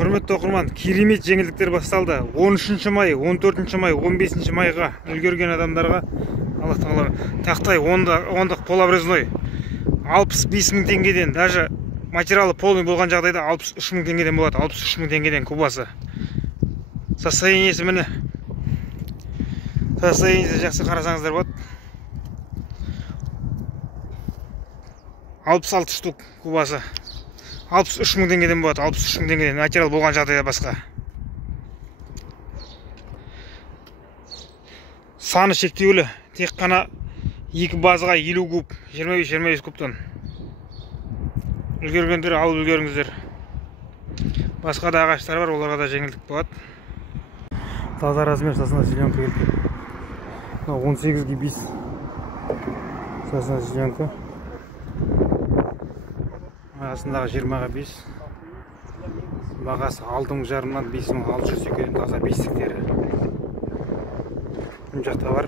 Құрметті оқырман, керемет жеңілдіктер басталды. 13 май, 14 май, 15 майға үлгерген адамдарға Аллах тағала тақтай ондық полобрезной 65 мың теңгеден, даже материалы полный болған жағдайда 63 мың теңгеден болады. 63 мың теңгеден кубасы. Состояниесі міне. Состояниесі жақсы қарасаңыздар болады. 66 штук кубасы. 63 мың теңгеден болады, 63 мың теңгеден, материал болған жағдайда басқа. Саны шектеулі, тек қана 2 базға 50 куб, 25-25 кубтан. Үлгергендер, алып үлгеріңіздер. Басқа да ағаштар бар, оларға да жеңілдік болады. Таза размер сасына зеленка келді. 18-ге 5 сасына зеленка. Арасындағы 20-ға 5. Бағасы 6.5-нан 5.600 теңгеден таза бестіктері. Бұл жақта бар.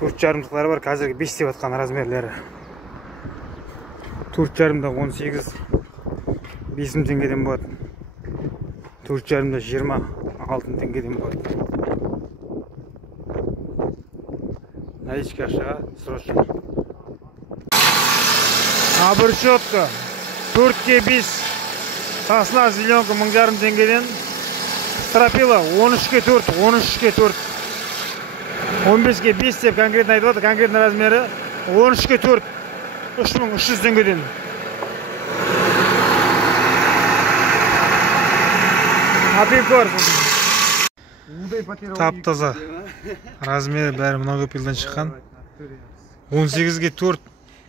4.5-лықтары бар, қазіргі 5 деп атқан размерлері. 4.5-да 18, 5 мың теңгеден болады. 4.5-да 26 теңгеден болады. Наличка ақшаға срочно. Обручетка 4-ке 5 сасна зеленка 1.5 теңгеден. Стропила 13-ке 4, 13-ке 4. 15-ке 5 деп конкретно айтып отыр, конкретно размері 13-ке 4, 3300 теңгеден. Тап-таза размері бәрі мына көпелден шыққан. 18-ге 4,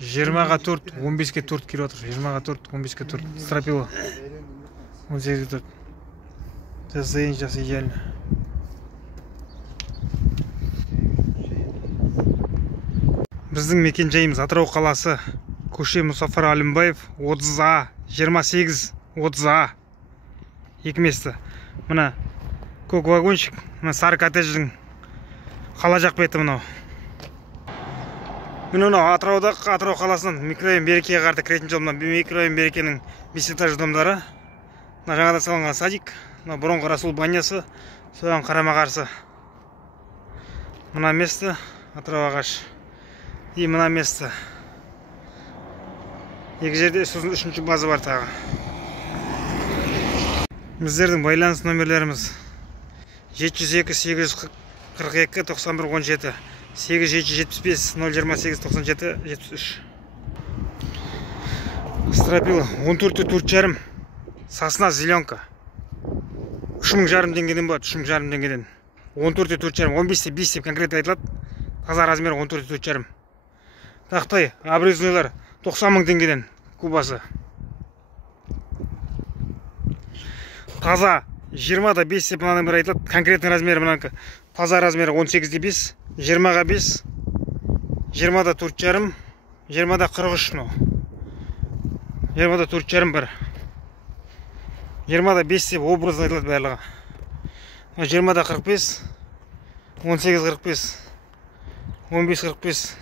20-ға 4, 15-ке 4 келіп отыр. 20-ға 4, 15-ке 4. Стропила 18-ге 4. Состояние сейчас идеально. Біздің мекен жайымыз Атырау қаласы, көше Мұсафар Алимбаев, 30А, 28, 30А. Екі месті. Мына көк вагончик, мына сары коттедждің қала жақ беті мынау. Мен Атырау қаласынан микрорайон Берекеге қарсы кіретін жолымнан микрорайон Берекенің 5 этаж домдары. Мына жаңада салынған садик, мына бұрынғы Расул банясы, соған қарама қарсы. Мына месті Атырау ағаш. И мына месті. Екі жерде сосын 3-ші база бар тағы. Біздердің байланыс номерлеріміз 702 842 91 17, 8775 028 97 73. Стропила 14-те 4.5, сасна зеленка 3.5 теңгеден болады, 3.5 теңгеден. 14-те 4.5, 15-те 5 деп конкретно айтылады. Таза размері 14-те 4.5. Тақтай, обрезнойлар 90 мың теңгеден кубасы. Таза 20-да 5 деп мынаның бір айтылады. Конкретный размері мынаның. Таза размері 18-де 5, 20-ға 5, 20-да 4.5, 20-да 43 мынау. 20-да 4.5 бар. 20-да 5 деп образ айтылады барлығы. 20-да 45, 18-45, 15-45.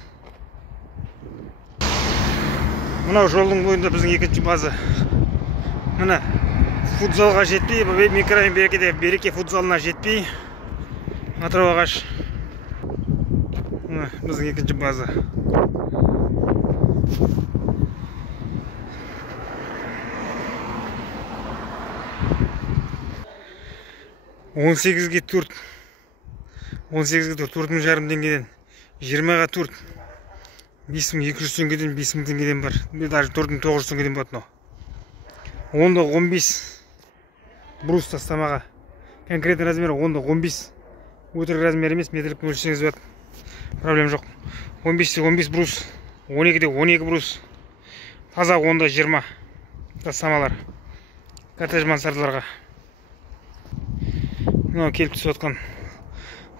Мынау жолдың бойында біздің екінші база. Мына футзалға жетпей, микрорайон Берекеде Береке футзалына жетпей, Атырау ағаш. Мына біздің екінші база. Он сегізге 4, 4.5 теңгеден, 20-ға 4, 5200 теңгеден, 5000 теңгеден бар. Даже 4900 теңгеден болады. 10-да 15 брус тастамаға. Конкретный размері 10-да 15. Өтірік размер емес, метрлік мөлшеріңіз болады. Проблем жоқ. 15-де 15 брус, 12-де 12 брус. Таза 10-да 20 тастамалар. Коттедж мансардыларға. Мынау келіп түсіп отқан.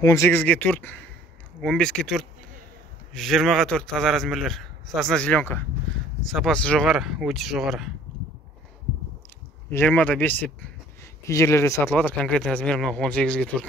18-ге 4, 15-ге 4, 20-ға 4 таза размерлер. Сасна зеленка. Сапасы жоғары, өте жоғары. 20-да 5 деп кей жерлерде сатылып жатыр. Конкретный размер 18-ге 4.